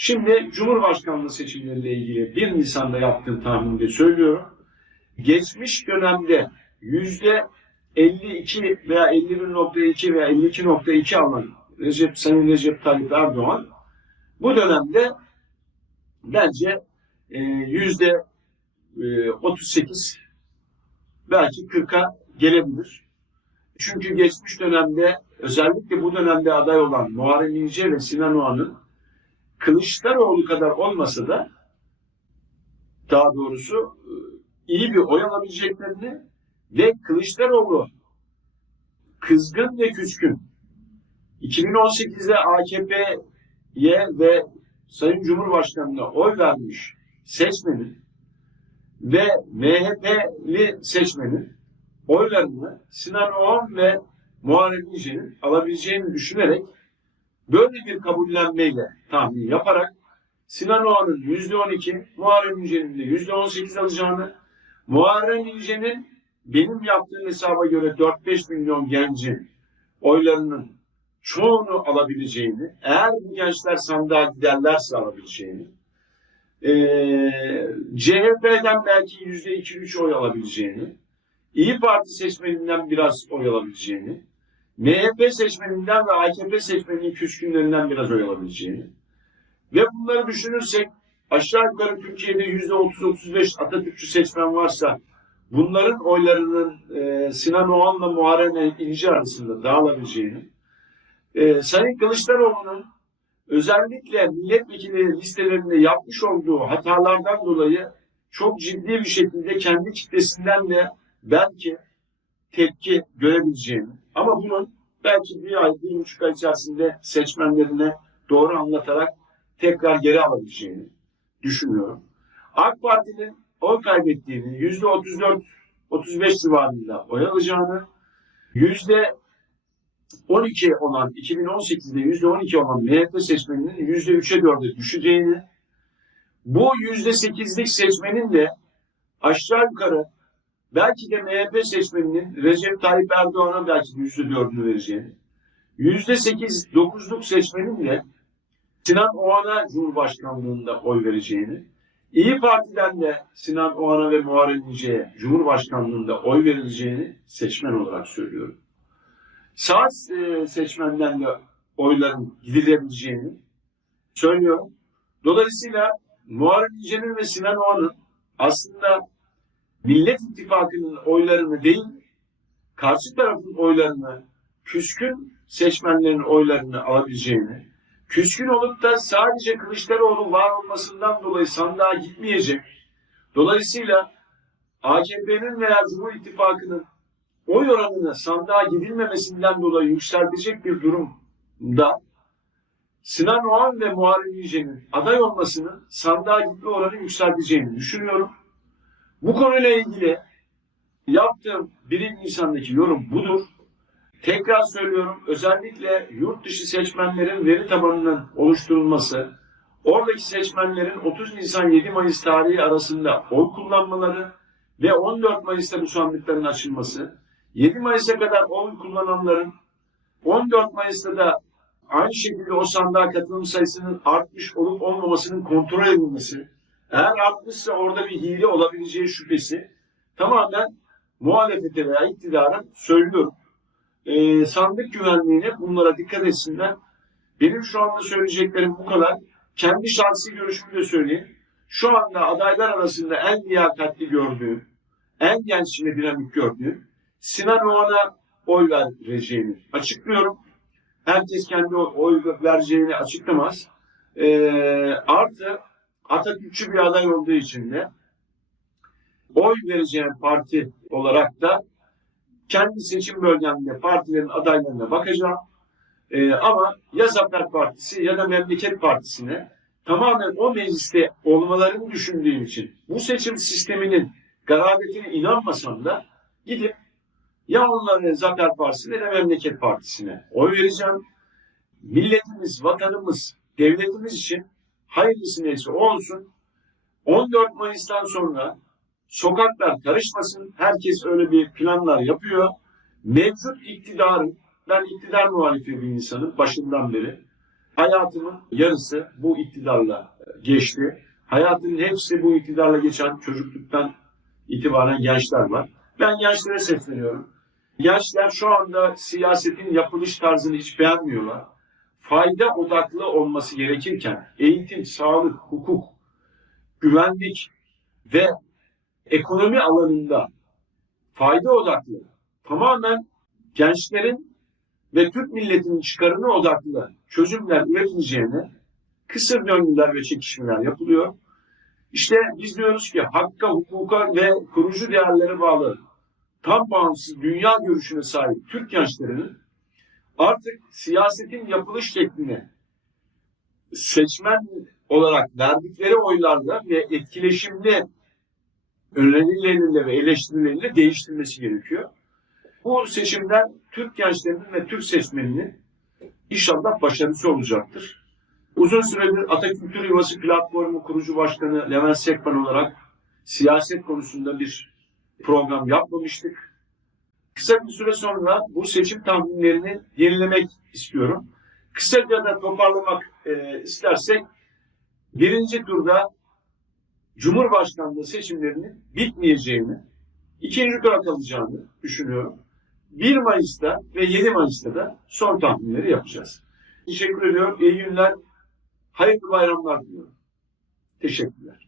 Şimdi Cumhurbaşkanlığı seçimleriyle ilgili 1 Nisan'da yaptığım tahminde söylüyorum. Geçmiş dönemde yüzde 52 veya 51.2 veya 52.2 alan Recep Sayın Recep Tayyip Erdoğan bu dönemde bence e, yüzde e, 38 belki 40'a gelebilir. Çünkü geçmiş dönemde özellikle bu dönemde aday olan Muharrem İnce ve Sinan Oğan'ın Kılıçdaroğlu kadar olmasa da daha doğrusu e, iyi bir oy alabileceklerini ve Kılıçdaroğlu kızgın ve küskün. 2018'de AKP'ye ve Sayın Cumhurbaşkanı'na oy vermiş seçmenin ve MHP'li seçmenin oylarını Sinan Oğan ve Muharrem İnce'nin alabileceğini düşünerek böyle bir kabullenmeyle tahmin yaparak Sinan Oğan'ın %12, Muharrem İnce'nin de %18 alacağını, Muharrem İnce'nin benim yaptığım hesaba göre 4-5 milyon gencin oylarının çoğunu alabileceğini, eğer bu gençler sandığa giderlerse alabileceğini, eee CHP'den belki %2-3 oy alabileceğini, İyi Parti seçmeninden biraz oy alabileceğini, MHP seçmeninden ve AKP seçmeninin küskünlerinden biraz oy alabileceğini. Ve bunları düşünürsek aşağı yukarı Türkiye'de %30-35 Atatürkçü seçmen varsa bunların oylarının e, Sinan Oğan'la Muharrem İnce arasında dağılabileceğini, e, Sayın Kılıçdaroğlu'nun özellikle milletvekili listelerinde yapmış olduğu hatalardan dolayı çok ciddi bir şekilde kendi kitlesinden de belki tepki görebileceğini ama bunun belki bir ay, bir buçuk ay içerisinde seçmenlerine doğru anlatarak tekrar geri alabileceğini düşünüyorum. AK Parti'nin oy kaybettiğini, yüzde 34-35 civarında oy alacağını, yüzde 12 olan 2018'de yüzde 12 olan MHP seçmeninin yüzde 3'e 4'e düşeceğini, bu yüzde 8'lik seçmenin de aşağı yukarı belki de MHP seçmeninin Recep Tayyip Erdoğan'a belki de yüzde dördünü vereceğini, yüzde sekiz, dokuzluk seçmenin de Sinan Oğan'a Cumhurbaşkanlığında oy vereceğini, İyi Parti'den de Sinan Oğan'a ve Muharrem İnce'ye Cumhurbaşkanlığında oy verileceğini seçmen olarak söylüyorum. Sağ e, seçmenden de oyların gidilebileceğini söylüyorum. Dolayısıyla Muharrem İnce'nin ve Sinan Oğan'ın aslında Millet İttifakı'nın oylarını değil, karşı tarafın oylarını, küskün seçmenlerin oylarını alabileceğini, küskün olup da sadece Kılıçdaroğlu var olmasından dolayı sandığa gitmeyecek. Dolayısıyla AKP'nin veya Cumhur İttifakı'nın oy oranını sandığa gidilmemesinden dolayı yükseltecek bir durumda Sinan Oğan ve Muharrem İnce'nin aday olmasının sandığa gitme oranı yükselteceğini düşünüyorum. Bu konuyla ilgili yaptığım 1 Nisan'daki yorum budur. Tekrar söylüyorum özellikle yurt dışı seçmenlerin veri tabanının oluşturulması, oradaki seçmenlerin 30 Nisan 7 Mayıs tarihi arasında oy kullanmaları ve 14 Mayıs'ta bu sandıkların açılması, 7 Mayıs'a kadar oy kullananların 14 Mayıs'ta da aynı şekilde o sandığa katılım sayısının artmış olup olmamasının kontrol edilmesi, eğer artmışsa orada bir hile olabileceği şüphesi tamamen muhalefete veya iktidara söylüyorum. Ee, sandık güvenliğine bunlara dikkat etsinler. Benim şu anda söyleyeceklerim bu kadar. Kendi şahsi görüşümü de söyleyeyim. Şu anda adaylar arasında en liyakatli gördüğüm, en genç ve dinamik gördüğüm Sinan Oğan'a oy vereceğini açıklıyorum. Herkes kendi oy vereceğini açıklamaz. Ee, artı Atatürkçü bir aday olduğu için de oy vereceğim parti olarak da kendi seçim bölgemde partilerin adaylarına bakacağım. Ee, ama ya Zafer Partisi ya da Memleket Partisi'ne tamamen o mecliste olmalarını düşündüğüm için bu seçim sisteminin garabetine inanmasam da gidip ya onların Zafer Partisi'ne ya Memleket Partisi'ne oy vereceğim. Milletimiz, vatanımız, devletimiz için hayırlısı neyse o olsun. 14 Mayıs'tan sonra sokaklar karışmasın. Herkes öyle bir planlar yapıyor. Mevcut iktidarın, ben iktidar muhalifi bir insanım başından beri. Hayatımın yarısı bu iktidarla geçti. Hayatın hepsi bu iktidarla geçen çocukluktan itibaren gençler var. Ben gençlere sesleniyorum. Gençler şu anda siyasetin yapılış tarzını hiç beğenmiyorlar. Fayda odaklı olması gerekirken eğitim, sağlık, hukuk, güvenlik ve ekonomi alanında fayda odaklı, tamamen gençlerin ve Türk milletinin çıkarına odaklı çözümler üretileceğine kısır döngüler ve çekişmeler yapılıyor. İşte biz diyoruz ki hakka, hukuka ve kurucu değerlere bağlı tam bağımsız dünya görüşüne sahip Türk gençlerinin artık siyasetin yapılış şeklini seçmen olarak verdikleri oylarla ve etkileşimli önerileriyle ve eleştirileriyle değiştirmesi gerekiyor. Bu seçimden Türk gençlerinin ve Türk seçmeninin inşallah başarısı olacaktır. Uzun süredir Atakültür Yuvası Platformu kurucu başkanı Levent Sekban olarak siyaset konusunda bir program yapmamıştık. Kısa bir süre sonra bu seçim tahminlerini yenilemek istiyorum. Kısaca da toparlamak e, istersek birinci turda Cumhurbaşkanlığı seçimlerinin bitmeyeceğini, ikinci tura kalacağını düşünüyorum. 1 Mayıs'ta ve 7 Mayıs'ta da son tahminleri yapacağız. Teşekkür ediyorum. İyi günler. Hayırlı bayramlar diliyorum. Teşekkürler.